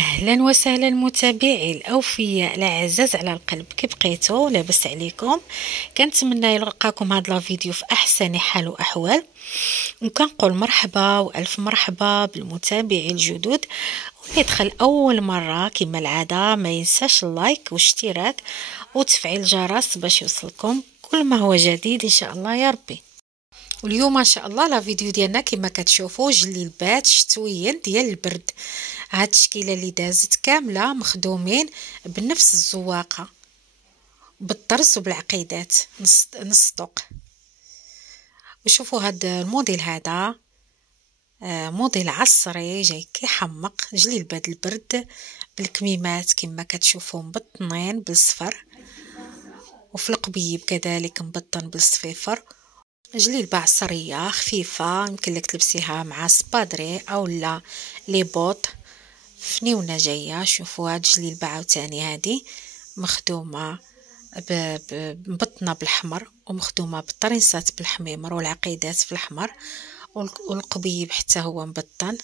اهلا وسهلا متابعي الاوفياء العزاز على القلب، كيف بقيتوا؟ لاباس عليكم؟ كنتمنى يلقاكم هذا الفيديو في احسن حال واحوال، وكنقول مرحبا والف مرحبا بالمتابعين الجدد. واللي دخل اول مره كما العاده ما ينساش اللايك والاشتراك وتفعيل الجرس باش يوصلكم كل ما هو جديد ان شاء الله يا ربي. واليوم ان شاء الله لا فيديو ديالنا كما كتشوفوا جليبات شتويين ديال البرد. هاد التشكيله اللي دازت كامله مخدومين بنفس الزواقه بالطرز وبالعقيدات نص طوق. وشوفوا هاد الموديل هذا موديل عصري جاي كيحمق جليبات البرد بالكميمات كما كتشوفوا مبطنين بالصفر، وفي القبيب كذلك مبطن بالصفيفر. جليبه عصريه خفيفه يمكن لك تلبسيها مع سبادري او لا لي بوط فنيونه جايه. شوفوا هاد الجليبه عاوتاني هادي مخدومه مبطنه بالحمر ومخدومه بالطرنسات بالحميمر والعقيدات في الاحمر، والقبيب حتى هو مبطن.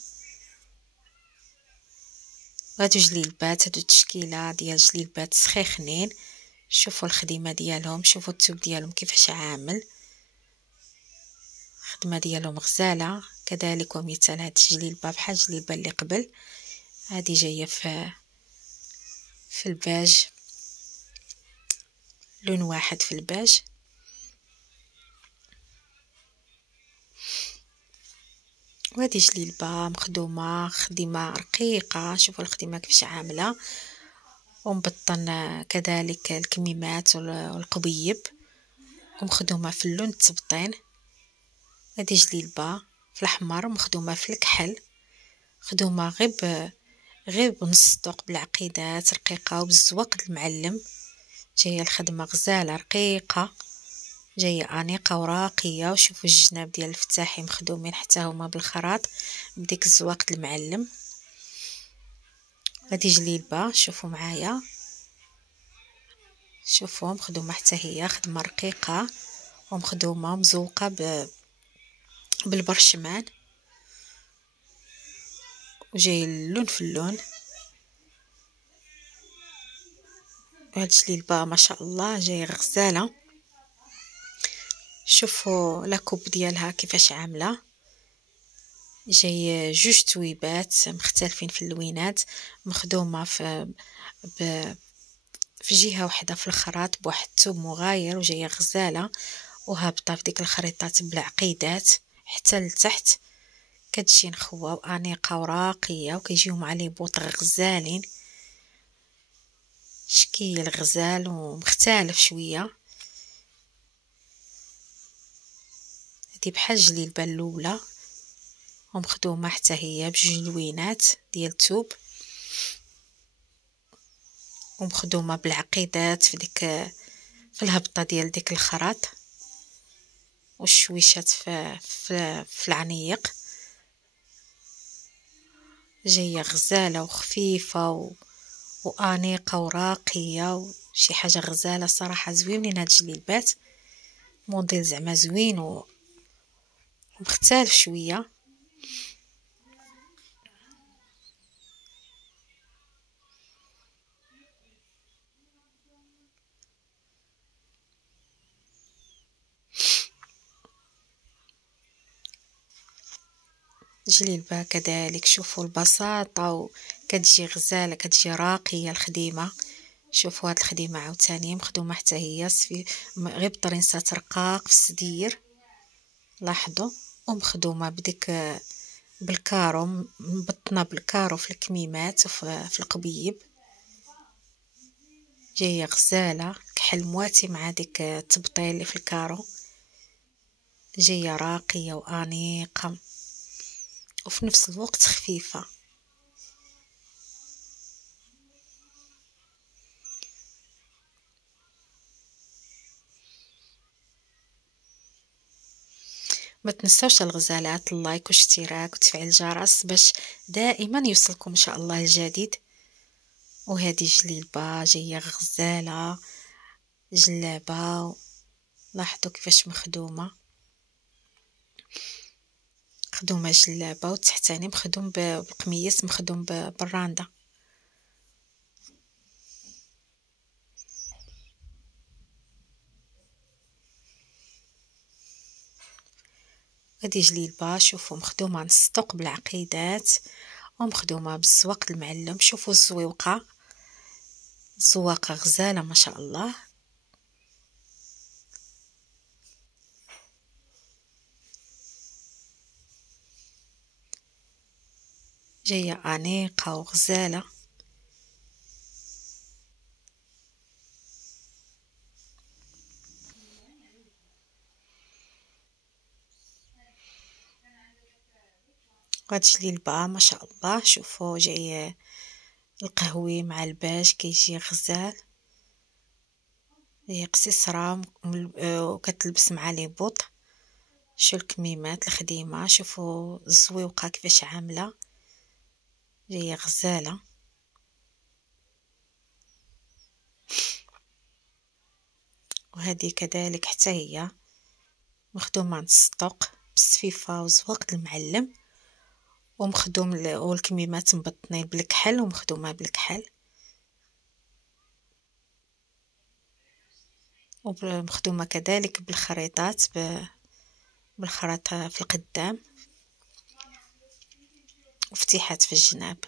هادو جليبات، هادو التشكيله ديال جليبات سخيخنين. شوفوا الخدمه ديالهم، شوفوا الثوب ديالهم كيفاش عامل، الخدمه ديالهم غزاله كذلك. ومثال هاد الجليبه بحال الجليبه اللي قبل، هذه جايه في الباج، لون واحد في الباج. وهذه جليبه مخدومه خدمه رقيقه، شوفوا الخدمه كيفاش عامله، ومبطن كذلك الكميمات والقبيب ومخدومه في اللون التبطين. هذه جليبه في الاحمر مخدومه في الكحل، خدومه غير بنص طوق بالعقيدات رقيقه وبالزواق المعلم. جايه الخدمه غزاله رقيقه، جايه انيقه وراقيه. وشوفوا الجناب ديال الفتاحي مخدومين حتى هما بالخراط بديك الزواق المعلم. هذه جليبه شوفوا معايا، شوفوا مخدومه حتى هي خدمه رقيقه ومخدومه مزوقه بالبرشمان، وجاي اللون في اللون. وهاد الجليبه ما شاء الله جايه غزاله. شوفوا لاكوب ديالها كيفاش عامله، جاي جوج تويبات مختلفين في اللوينات، مخدومه في جهه واحده في الخراط بواحد الثوب مغاير، وجايه غزاله وهابطه في ديك الخريطات بالعقيدات حتى لتحت. كتجي نخوه وانيقه وراقيه، وكيجيو مع لي بوط غزالين، شكيل غزال ومختلف شويه. هادي بحال الجليبه الاولى ومخدومه حتى هي بجوج لوينات ديال الثوب، ومخدومه بالعقيدات في الهبطه ديال ديك الخراط والشويشات في العنيق. جايه غزاله وخفيفه وانيقه وراقيه وشي حاجه غزاله صراحه. زوينين هاد الجليبات، موديل زعما زوين ومختلف شويه. جليبه كذلك شوفوا البساطه وكتجي غزاله كتجي راقيه الخديمه. شوفوا هاد الخديمه عاوتاني مخدومه حتى هي غير بطرنسات رقاق في السدير، لاحظوا، ومخدومه بديك بالكارو، مبطنه بالكارو في الكميمات وفي القبيب. جايه غزاله كحل مواتي مع ديك التبطيل اللي في الكارو، جايه راقيه وانيقه وفي نفس الوقت خفيفه. ما تنسوش الغزالات اللايك والاشتراك وتفعيل الجرس باش دائما يوصلكم ان شاء الله الجديد. وهذه جليبه جايه غزاله جلابه، لاحظوا كيفاش مخدومه جلابه، وتحتاني مخدوم بالقميص مخدوم بالرانده. هذه جليبه شوفوا مخدومه نصطق بالعقيدات ومخدومه بالزواق المعلم. شوفوا الزويوقه، الزواقه غزاله ما شاء الله. جايه انيقه وغزاله. هاد جليبه ما شاء الله. شوفوا جايه القهوي مع الباج كيجي غزال. هي قصيصرة وكتلبس مع لي بوط. شو الكميمات الخديمة، شوفوا الزويوقة كيفاش عاملة، جاية غزالة. وهذه كذلك حتى هي مخدومة نصطق بالسفيفة وزواق المعلم، ومخدوم والكميمات مبطنين بالكحل ومخدومة بالكحل، ومخدومة كذلك بالخريطات بالخرط في القدام وفتيحات في الجناب.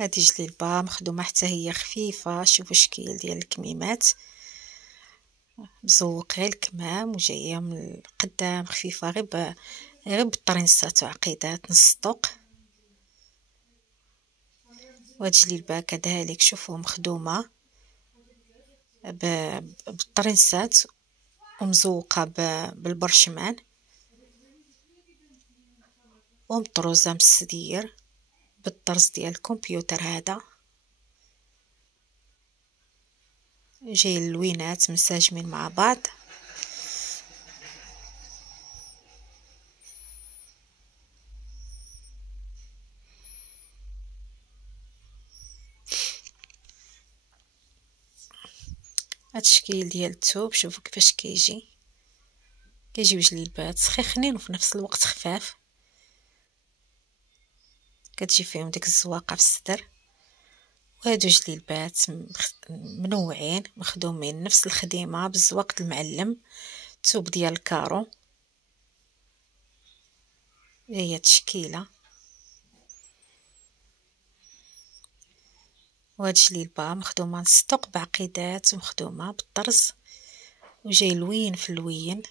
هذه جليبه مخدومه حتى هي خفيفه. شوفوا الشكل ديال الكميمات مزوق غير الكمام وجايه من القدام خفيفه غير بالطرنسات وعقيدات نصطق. وهاد جليبه كذلك شوفوا مخدومه بالطرنسات ومزوقه بالبرشمان ومطروزه بالسدير بالطرز ديال الكمبيوتر. هذا جاي اللوينات منسجمين مع بعض. هاد الشكل ديال الثوب شوفوا كيفاش كيجيو جليبات سخيخنين وفي نفس الوقت خفاف، كتجي فيهم ديك الزواقه في الصدر. وهادو جليبات منوعين مخدومين نفس الخديمه بالزواق المعلم، الثوب ديال الكارو. هي تشكيله. وهاد جليبه مخدومه نصطق بعقيدات ومخدومه بالطرز وجاي لوين في اللوين.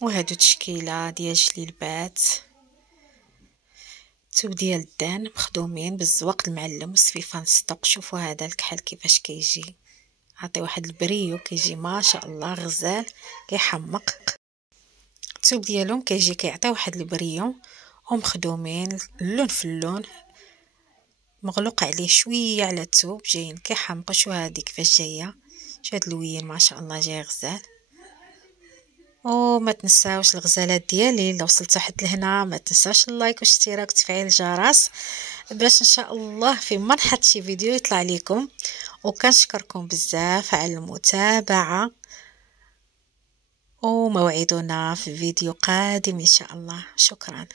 وهادو تشكيله ديال جليبات الثوب ديال الدان مخدومين بالزواق المعلم والسفيفه نصطق. شوفوا هذا الكحل كيفاش كيجي، عطي واحد البريو كيجي ما شاء الله غزال كيحمق. الثوب ديالهم كيجي كيعطي واحد البريو ومخدومين اللون في اللون، مغلوق عليه شويه على الثوب جايين كيحمقوا. شو هذه كيفاش جايه، شو هاد اللوين ما شاء الله جاي غزال. وما تنساوش الغزالات ديالي الا وصلتوا حتى لهنا ما تنساوش اللايك والاشتراك وتفعيل الجرس باش ان شاء الله فيما نحط شي فيديو يطلع لكم. وكنشكركم بزاف على المتابعه، وموعدنا في فيديو قادم ان شاء الله. شكرا.